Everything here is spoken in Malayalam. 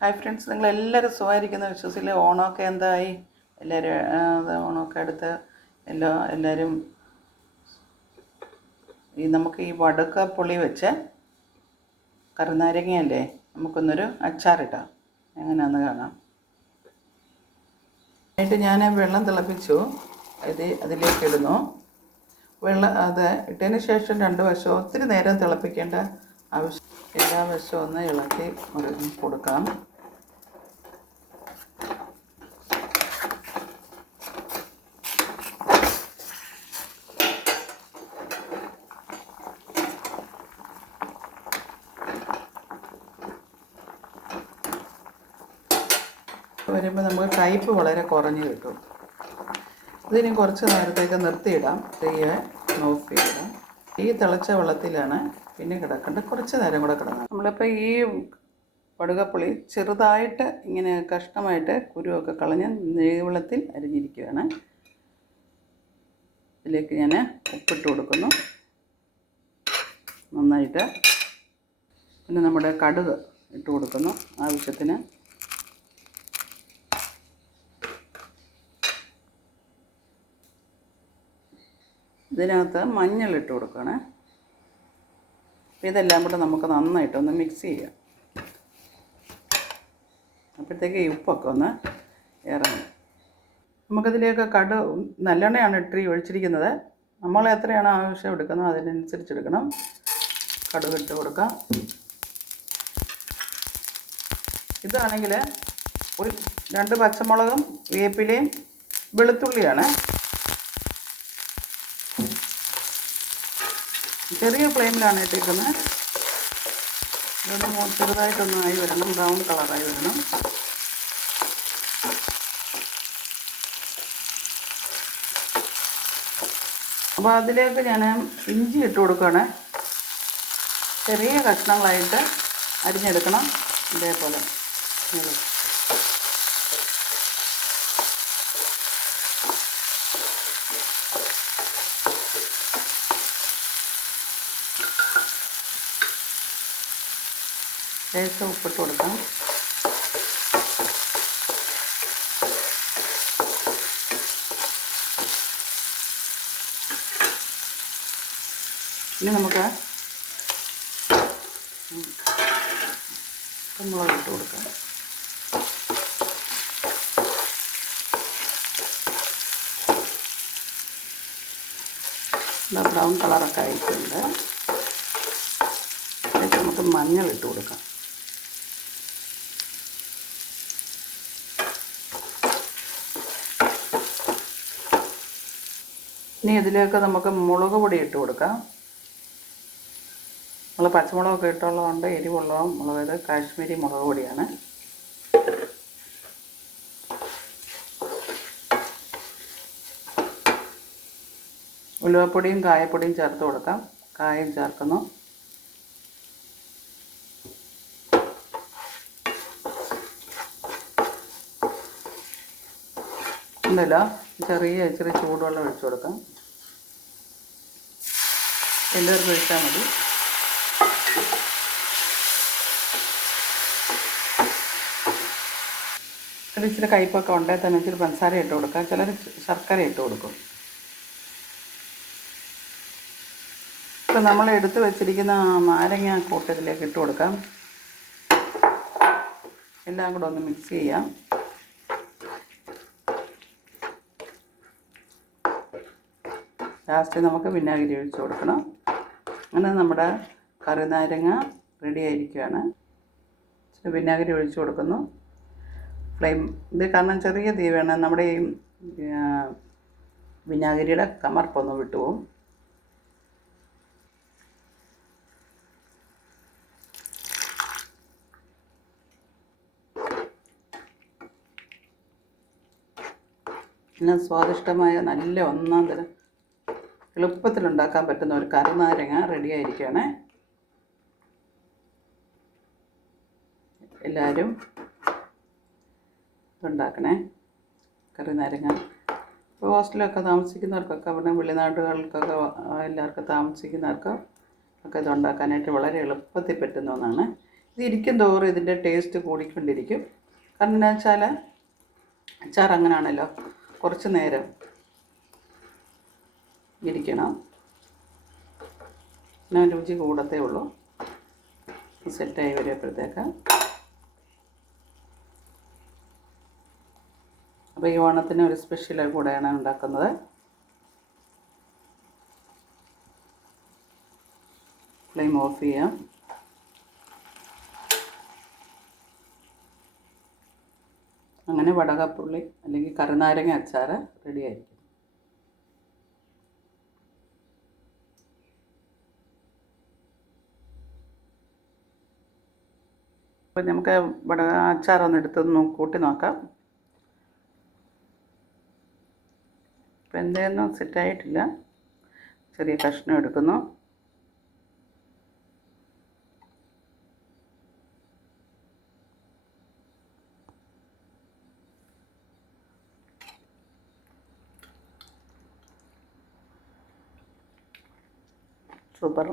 ഹായ് ഫ്രണ്ട്സ് നിങ്ങൾ എല്ലാവരും സുഖമായിരിക്കുന്ന. വിശ്വസിൽ ഓണമൊക്കെ എന്തായി? എല്ലാവരും അത് ഓണമൊക്കെ അടുത്ത്. എല്ലാ എല്ലാവരും ഈ നമുക്ക് ഈ വടുക്ക പുളി വെച്ച് കറുനാരങ്ങയല്ലേ? നമുക്കൊന്നൊരു അച്ചാറിട്ടാം എങ്ങനെയാണെന്ന് കാണാം. എന്നിട്ട് ഞാൻ വെള്ളം തിളപ്പിച്ചു. ഇത് അതിലേക്ക് ഇടുന്നു. വെള്ളം അത് ഇട്ടതിന് ശേഷം രണ്ട് വശവും ഒത്തിരി നേരം തിളപ്പിക്കേണ്ട ആവശ്യം എല്ലാ വശവും ഒന്ന് ഇളക്കി കൊടുക്കാം. വരുമ്പോൾ നമുക്ക് കയ്പ്പ് വളരെ കുറഞ്ഞ് കിട്ടും. ഇതിനി കുറച്ച് നേരത്തേക്ക് നിർത്തിയിടാം. തീയെ നോക്കിയിടാം ഈ തിളച്ച വെള്ളത്തിലാണ് പിന്നെ കിടക്കേണ്ടത്. കുറച്ച് നേരം കൂടെ കിടക്കണം നമ്മളിപ്പോൾ ഈ വടുകപ്പുളി ചെറുതായിട്ട് ഇങ്ങനെ കഷ്ണമായിട്ട് കുരുവൊക്കെ കളഞ്ഞ് നെയ്വെള്ളത്തിൽ അരിഞ്ഞിരിക്കുകയാണ്. ഇതിലേക്ക് ഞാൻ ഉപ്പിട്ട് കൊടുക്കുന്നു. നന്നായിട്ട്. പിന്നെ നമ്മുടെ കടുക് ഇട്ട് കൊടുക്കുന്നു. ആവശ്യത്തിന് ഇതിനകത്ത് മഞ്ഞൾ ഇട്ട് കൊടുക്കുകയാണ്. അപ്പോൾ ഇതെല്ലാം കൂടെ നമുക്ക് നന്നായിട്ടൊന്ന് മിക്സ് ചെയ്യാം. അപ്പോഴത്തേക്ക് ഈ ഉപ്പൊക്കെ ഒന്ന് ഇറങ്ങും. നമുക്കതിലേക്ക് കടു നല്ലെണ്ണയാണ് ഇട്ടി ഒഴിച്ചിരിക്കുന്നത്. നമ്മൾ എത്രയാണ് ആവശ്യം എടുക്കുന്നത് അതിനനുസരിച്ച് എടുക്കണം. കടുക് ഇട്ട് കൊടുക്കാം. ഇതാണെങ്കിൽ ഒരു രണ്ട് പച്ചമുളകും വേപ്പിലയും വെളുത്തുള്ളിയാണ്. ചെറിയ ഫ്ലെയിമിലാണ് ഇട്ടിരിക്കുന്നത്. ഇതൊന്ന് ചെറുതായിട്ടൊന്ന് ആയി വരണം. ബ്രൗൺ കളറായി വരണം. അപ്പോൾ അതിലേക്ക് ഞാൻ ഇഞ്ചി ഇട്ട് കൊടുക്കുകയാണ്. ചെറിയ കഷ്ണങ്ങളായിട്ട് അരിഞ്ഞെടുക്കണം. ഇതേപോലെ. ലേശം ഉപ്പിട്ട് കൊടുക്കാം. ഇനി നമുക്ക് മുളക് ഇട്ട് കൊടുക്കാം. ബ്രൗൺ കളറൊക്കെ ആയിട്ടുണ്ട്. നമുക്ക് മഞ്ഞൾ ഇട്ട് കൊടുക്കാം. ഇനി ഇതിലേക്ക് നമുക്ക് മുളക് പൊടി ഇട്ട് കൊടുക്കാം. നമ്മൾ പച്ചമുളകൊക്കെ ഇട്ടുള്ളതുകൊണ്ട് എരിവുള്ളതും മുളക് ഇത് കാശ്മീരി മുളക് പൊടിയാണ്. ഉലുവപ്പൊടിയും കായപ്പൊടിയും ചേർത്ത് കൊടുക്കാം. കായം ചേർക്കുന്നു. ഉണ്ടല്ലോ ചെറിയ ഇച്ചിരി ചൂടുവെള്ളം ഒഴിച്ചു കൊടുക്കാം. എല്ലാവർക്കും ഒഴിച്ചാൽ മതി. ചില ഇച്ചിരി കയ്പൊക്കെ ഉണ്ടെങ്കിൽ തന്നെ ഇച്ചിരി പഞ്ചസാര ഇട്ട് കൊടുക്കുക ചിലർ ശർക്കര ഇട്ട് കൊടുക്കും. ഇപ്പം നമ്മൾ എടുത്ത് വെച്ചിരിക്കുന്ന നാരങ്ങ കൂട്ടത്തിലേക്ക് ഇട്ട് കൊടുക്കാം. എല്ലാം കൂടെ ഒന്ന് മിക്സ് ചെയ്യാം. ലാസ്റ്റ് നമുക്ക് വിനാഗിരി ഒഴിച്ച് കൊടുക്കണം. അങ്ങനെ നമ്മുടെ കറി നാരങ്ങ റെഡി ആയിരിക്കുകയാണ്. വിനാഗിരി ഒഴിച്ച് കൊടുക്കുന്നു. ഫ്ലെയിം ഇത് കാരണം ചെറിയ തീ വേണം. നമ്മുടെ ഈ വിനാഗിരിയുടെ കമർപ്പൊന്ന് വിട്ടുപോകും. പിന്നെ സ്വാദിഷ്ടമായ നല്ല ഒന്നാം തരം എളുപ്പത്തിൽ ഉണ്ടാക്കാൻ പറ്റുന്ന ഒരു കറുനാരങ്ങ റെഡി ആയിരിക്കുകയാണ്. എല്ലാവരും ഇതുണ്ടാക്കണേ. കറിനാരങ്ങ ഇപ്പോൾ ഹോസ്റ്റലിലൊക്കെ താമസിക്കുന്നവർക്കൊക്കെ അവിടെ വെളിനാടുകൾക്കൊക്കെ എല്ലാവർക്കും താമസിക്കുന്നവർക്ക് ഒക്കെ ഇത് ഉണ്ടാക്കാനായിട്ട് വളരെ എളുപ്പത്തിൽ പറ്റുന്ന ഒന്നാണ്. ഇത് ഇരിക്കും തോറും ഇതിന്റെ ടേസ്റ്റ് കൂടിക്കൊണ്ടിരിക്കും. കാരണം എന്താ വെച്ചാൽ അച്ചാർ അങ്ങനെയാണല്ലോ കുറച്ച് നേരം ഇരിക്കണം. പിന്നെ രുചി കൂടത്തേ ഉള്ളൂ. സെറ്റായി വരുമ്പോഴത്തേക്ക്. അപ്പോൾ ഈ ഓണത്തിന് ഒരു സ്പെഷ്യൽ കൂടെയാണ് ഉണ്ടാക്കുന്നത്. ഫ്ലെയിം ഓഫ് ചെയ്യാം. അങ്ങനെ വടകപ്പുള്ളി അല്ലെങ്കിൽ കറുനാരങ്ങ അച്ചാർ റെഡി ആയിരിക്കും അപ്പം നമുക്ക് അച്ചാറൊന്ന് എടുത്ത് കൂട്ടി നോക്കാം. ഇപ്പം എന്തെയൊന്നും സെറ്റായിട്ടില്ല. ചെറിയ കഷ്ണം എടുക്കുന്നു. സൂപ്പർ.